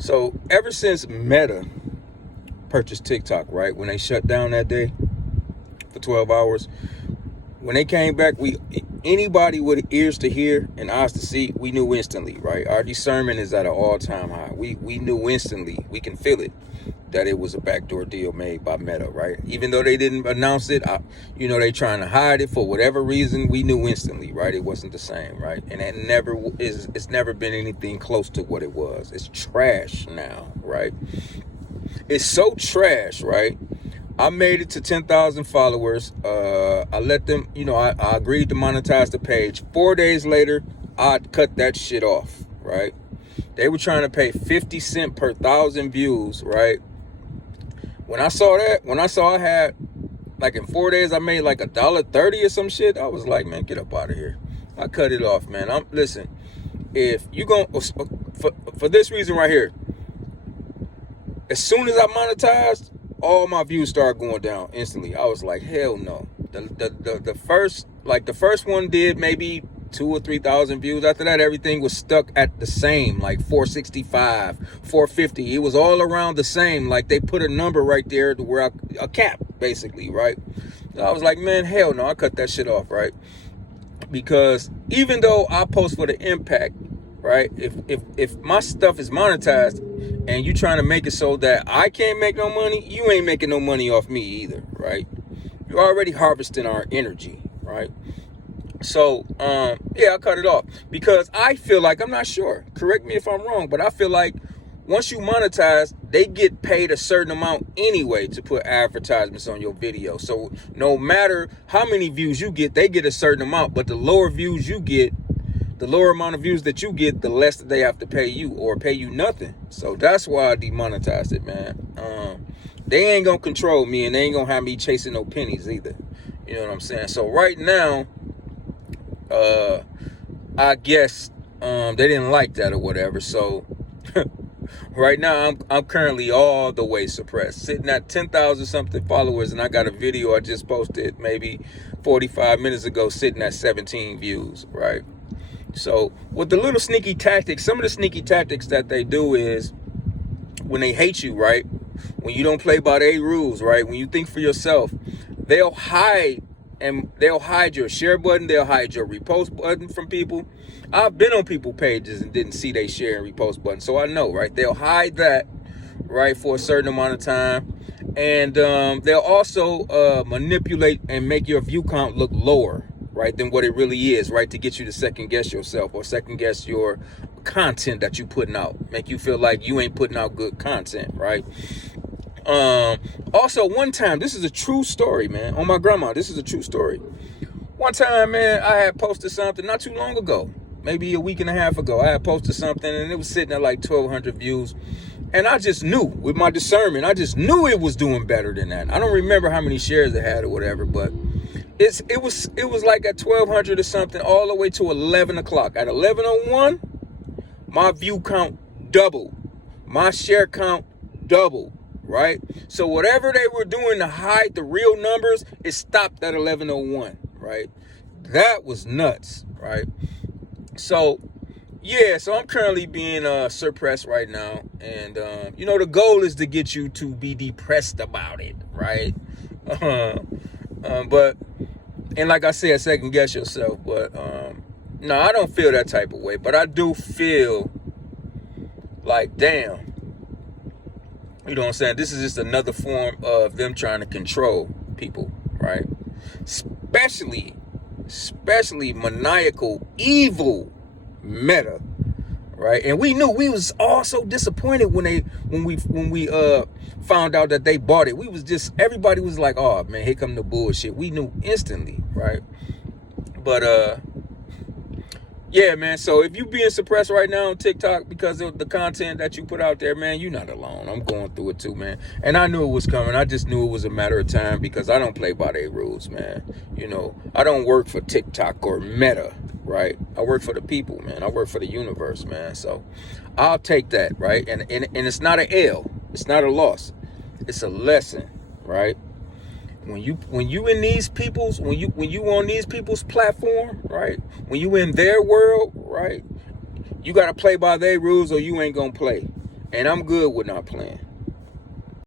So ever since Meta purchased TikTok, right, when they shut down that day for 12 hours, when they came back, anybody with ears to hear and eyes to see, we knew instantly, right? Our discernment is at an all-time high. We knew instantly, we can feel it, that it was a backdoor deal made by Meta, right? Even though they didn't announce it, they trying to hide it for whatever reason, we knew instantly, right? It wasn't the same, right? And it's never been anything close to what it was. It's trash now, right? It's so trash, right? I made it to 10,000 followers. I let them, I agreed to monetize the page. 4 days later, I cut that shit off, right? They were trying to pay 50 cents per 1,000 views, right? When I saw I had, like, in 4 days, I made like $1.30 or some shit. I was like, man, get up out of here. I cut it off, man. Listen, if you for this reason right here, as soon as I monetized, all my views started going down instantly. I was like, hell no. The first one did maybe 2,000 or 3,000 views. After that, everything was stuck at the same, like 465, 450. It was all around the same. Like, they put a number right there to where a cap, basically, right? So I was like, man, hell no. I cut that shit off, right? Because even though I post for the impact, right? If my stuff is monetized and you trying to make it so that I can't make no money, you ain't making no money off me either, right? You're already harvesting our energy, right? So, I cut it off because I feel like, I'm not sure, correct me if I'm wrong, but I feel like once you monetize, they get paid a certain amount anyway to put advertisements on your video. So no matter how many views you get, they get a certain amount, but the lower views you get, the lower amount of views that you get, the less that they have to pay you, or pay you nothing. So that's why I demonetized it, man. They ain't gonna control me, and they ain't gonna have me chasing no pennies either. You know what I'm saying? So right now, I guess they didn't like that or whatever. So right now I'm currently all the way suppressed, sitting at 10,000 something followers, and I got a video I just posted maybe 45 minutes ago sitting at 17 views, right? So with the little sneaky tactics, some of the sneaky tactics that they do is when they hate you, right? When you don't play by their rules, right? When you think for yourself, they'll hide your share button. They'll hide your repost button from people. I've been on people pages and didn't see they share and repost button. So I know, right? They'll hide that, right, for a certain amount of time. And they'll also manipulate and make your view count look lower, right, than what it really is, right, to get you to second guess yourself or second guess your content that you putting out, make you feel like you ain't putting out good content, right? Also, one time, this is a true story, man, on my grandma. This is a true story. One time, man, I had posted something not too long ago, maybe a week and a half ago. I had posted something and it was sitting at like 1,200 views. And I just knew, with my discernment, I just knew it was doing better than that. I don't remember how many shares it had or whatever, but it was like at 1,200 or something, all the way to 11 o'clock. At 11:01, my view count doubled. My share count doubled, right? So whatever they were doing to hide the real numbers, it stopped at 11:01, right? That was nuts, right? So so I'm currently being suppressed right now, and the goal is to get you to be depressed about it, right? But like I said, second guess yourself. But no, I don't feel that type of way. But I do feel like, damn, you know what I'm saying? This is just another form of them trying to control people, right? Especially maniacal, evil Meta, right? And we knew, we was all so disappointed when we found out that they bought it. Everybody was like, oh man, here come the bullshit. We knew instantly, right? But yeah, man. So if you being suppressed right now on TikTok because of the content that you put out there, man, you're not alone. I'm going through it too, man. And I knew it was coming. I just knew it was a matter of time because I don't play by their rules, man. I don't work for TikTok or Meta, right? I work for the people, man. I work for the universe, man. So I'll take that, right? And it's not an L. It's not a loss. It's a lesson, right? When you in these people's, when you on these people's platform, right? When you in their world, right? You got to play by their rules or you ain't gonna play. And I'm good with not playing.